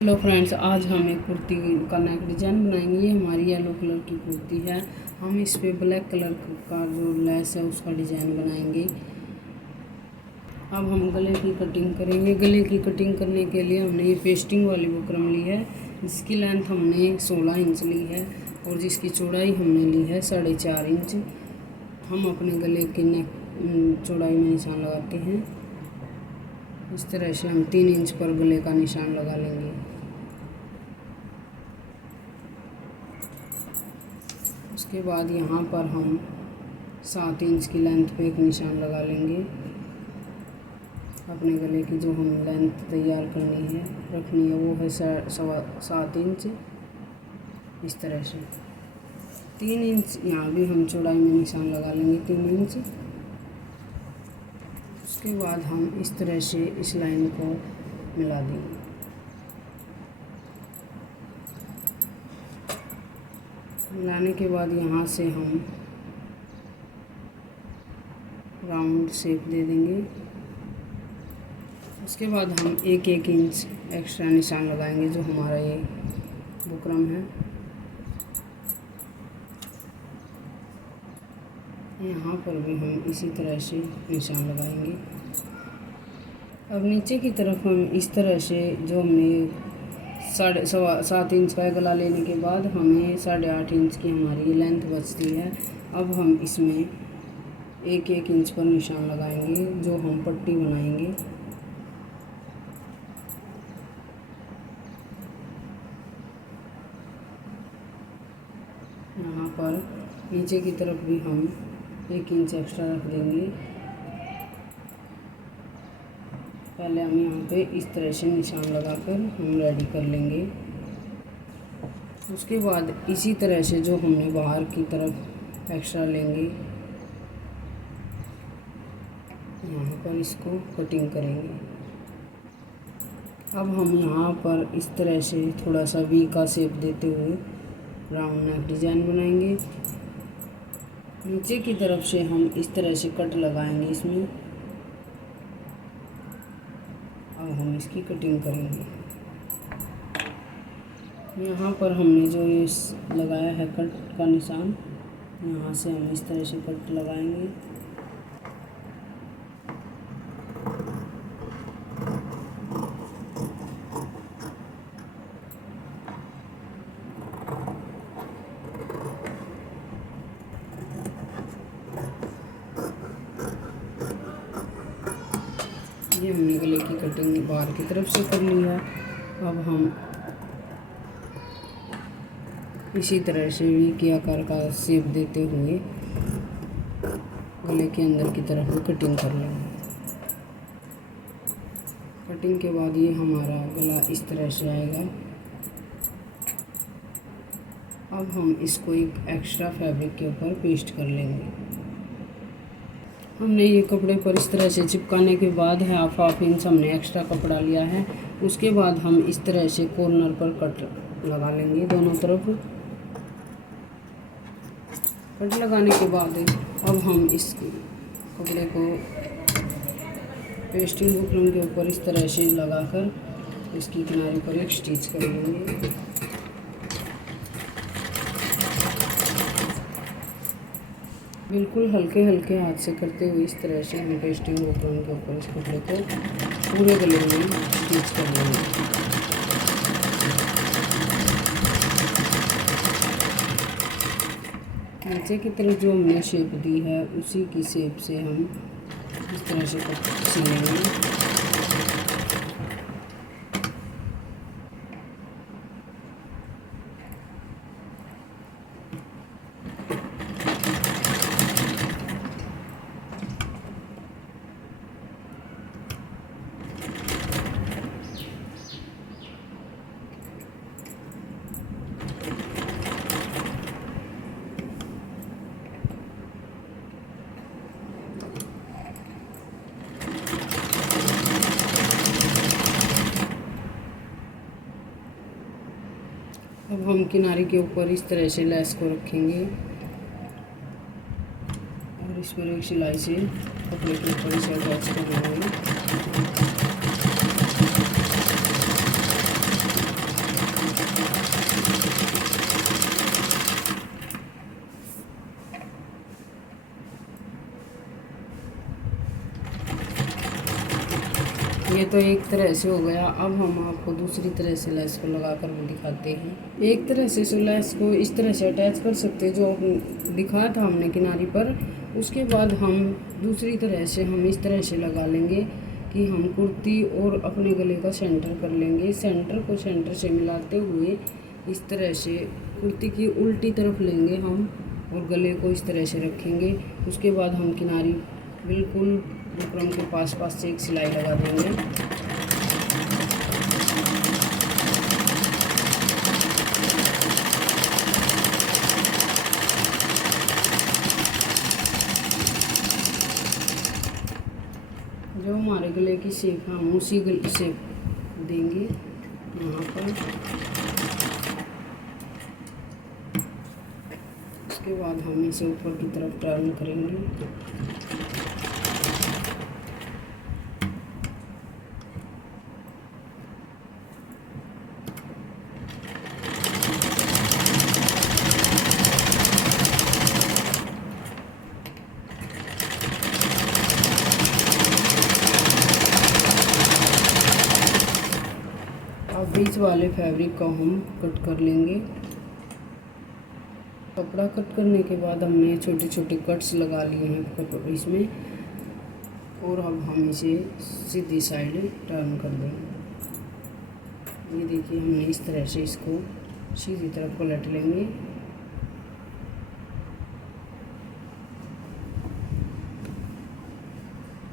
Hello friends, आज हम एक कुर्ती का नेक डिज़ाइन बनाएंगे। ये हमारी येलो कलर की कुर्ती है। हम इस पे ब्लैक कलर का जो लेस है उसका डिज़ाइन बनाएंगे। अब हम गले की कटिंग करेंगे। गले की कटिंग करने के लिए हमने ये पेस्टिंग वाली बुकरम ली है। इसकी लेंथ हमने 16 इंच ली है और जिसकी चौड़ाई हमने ली है 4.5 इंच। हम अपने गले की नेक चौड़ाई में निशान लगाते हैं। इस तरह से हम 3 इंच पर गले का निशान लगा लेंगे। उसके बाद यहाँ पर हम 7 इंच की लेंथ पे एक निशान लगा लेंगे। अपने गले की जो हम लेंथ तैयार करनी है रखनी है वो है 7 इंच। इस तरह से 3 इंच यहाँ भी हम चौड़ाई में निशान लगा लेंगे, 3 इंच। उसके बाद हम इस तरह से इस लाइन को मिला देंगे। मिलाने के बाद यहाँ से हम राउंड शेप दे देंगे। उसके बाद हम 1-1 इंच एक्स्ट्रा निशान लगाएंगे जो हमारा ये बुकरम है। यहाँ पर भी हम इसी तरह से निशान लगाएंगे। अब नीचे की तरफ हम इस तरह से जो हमने 7.5 इंच का गला लेने के बाद हमें 8.5 इंच की हमारी लेंथ बचती है। अब हम इसमें 1-1 इंच पर निशान लगाएंगे जो हम पट्टी बनाएंगे। यहाँ पर नीचे की तरफ भी हम 1 इंच एक्स्ट्रा रख देंगे। पहले हम यहाँ पे इस तरह से निशान लगाकर हम रेडी कर लेंगे। उसके बाद इसी तरह से जो हमने बाहर की तरफ एक्स्ट्रा लेंगे यहाँ पर इसको कटिंग करेंगे। अब हम यहाँ पर इस तरह से थोड़ा सा वी का शेप देते हुए राउंड नेक डिज़ाइन बनाएंगे। नीचे की तरफ से हम इस तरह से कट लगाएंगे इसमें। अब हम इसकी कटिंग करेंगे। यहाँ पर हमने जो ये लगाया है कट का निशान, यहाँ से हम इस तरह से कट लगाएंगे। ये हमने गले की कटिंग बाहर की तरफ से कर ली है। अब हम इसी तरह से वी के आकार का शेप देते हुए गले के अंदर की तरफ भी कटिंग कर लेंगे। कटिंग के बाद ये हमारा गला इस तरह से आएगा। अब हम इसको एक एक्स्ट्रा फैब्रिक के ऊपर पेस्ट कर लेंगे। हमने ये कपड़े पर इस तरह से चिपकाने के बाद है हाफ इंच हमने एक्स्ट्रा कपड़ा लिया है। उसके बाद हम इस तरह से कॉर्नर पर कट लगा लेंगे दोनों तरफ। कट लगाने के बाद अब हम इस कपड़े को पेस्टिंग बुकरम के ऊपर इस तरह से लगाकर इसकी किनारे पर एक स्टिच कर लेंगे। बिल्कुल हल्के हल्के हाथ से करते हुए इस तरह से हम पेस्टिंग बुकरम के ऊपर इस कपड़े को पूरे गले में स्टिच कर लेंगे। नीचे की तरफ जो हमने शेप दी है उसी की शेप से हम इस तरह से सिलेंगे। अब हम किनारे के ऊपर इस तरह से लेस को रखेंगे और इस पर एक सिलाई से कपड़े के ऊपर इसे अटैच कर लेंगे। ये तो एक तरह से हो गया। अब हम आपको दूसरी तरह से लेस को लगा कर भी दिखाते हैं। एक तरह से लेस को इस तरह से अटैच कर सकते हैं जो दिखाया था हमने किनारी पर। उसके बाद हम दूसरी तरह से हम इस तरह से लगा लेंगे कि हम कुर्ती और अपने गले का सेंटर कर लेंगे। सेंटर को सेंटर से मिलाते हुए इस तरह से कुर्ती की उल्टी तरफ लेंगे हम और गले को इस तरह से रखेंगे। उसके बाद हम किनारी बिल्कुल बुकरम के पास से एक सिलाई लगा देंगे। जो हमारे गले की शेप है हम उसी गले शेप देंगे यहाँ पर। उसके बाद हम इसे ऊपर की तरफ टर्न करेंगे। अब बीच वाले फैब्रिक को हम कट कर लेंगे। कपड़ा कट करने के बाद हमने छोटे छोटे कट्स लगा लिए हैं इसमें, और अब हम इसे सीधी साइड टर्न कर देंगे। ये देखिए हमने इस तरह से इसको सीधी तरफ पलट लेंगे।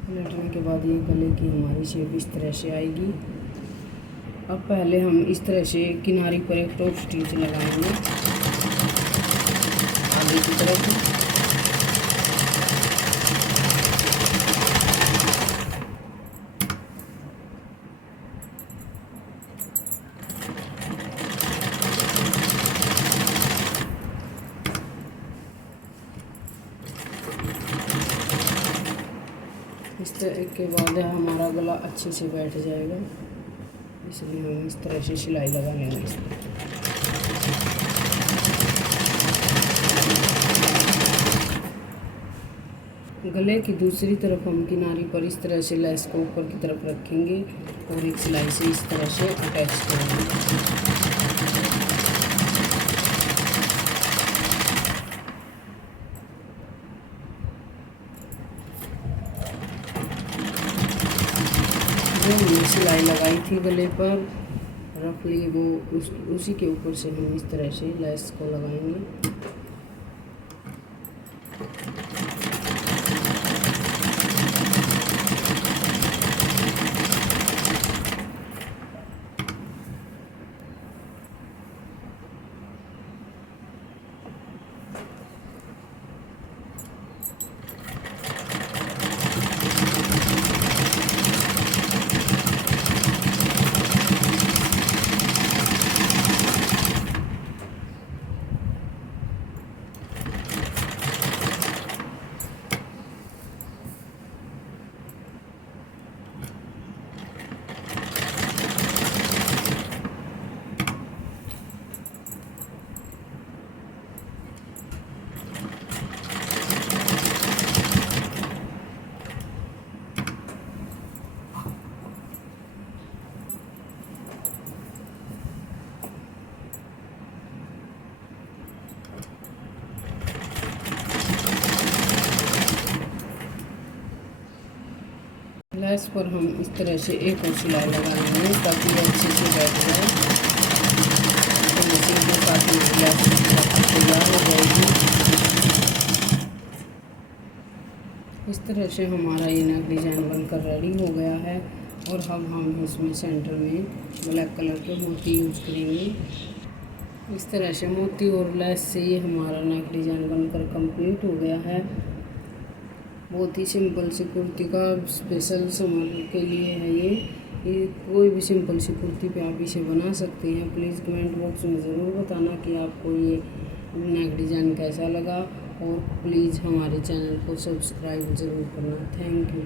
पलटने के बाद ये गले की हमारी शेप इस तरह से आएगी। अब पहले हम इस तरह से किनारी पर एक टॉप स्टिच लगाएंगे आगे की तरफ। इस तरह के बाद हमारा गला अच्छे से बैठ जाएगा, इसलिए हम इस तरह से सिलाई लगा लेंगे। गले की दूसरी तरफ हम किनारी पर इस तरह से लेस को ऊपर की तरफ रखेंगे और एक सिलाई से इस तरह से अटैच करेंगे। जो हमने सिलाई लगाई थी गले पर रफली वो उसी के ऊपर से हम इस तरह से लेस को लगाएंगे। लेस पर हम इस तरह से एक और सिलाई लगा लेंगे ताकि ये अच्छे से बैठ जाए। तो मशीन के साथ लेस तैयार हो जाएगी। इस तरह से हमारा ये नेक डिज़ाइन बनकर रेडी हो गया है। और अब हम इसमें सेंटर में ब्लैक कलर के मोती यूज करेंगे। इस तरह से मोती और लेस से ये हमारा नेक डिज़ाइन बनकर कंप्लीट हो गया है। बहुत ही सिंपल सी कुर्ती का स्पेशल समर के लिए है ये कोई भी सिंपल सी कुर्ती पे आप इसे बना सकते हैं। प्लीज़ कमेंट बॉक्स में ज़रूर बताना कि आपको ये नेक डिज़ाइन कैसा लगा, और प्लीज़ हमारे चैनल को सब्सक्राइब ज़रूर करना। Thank you.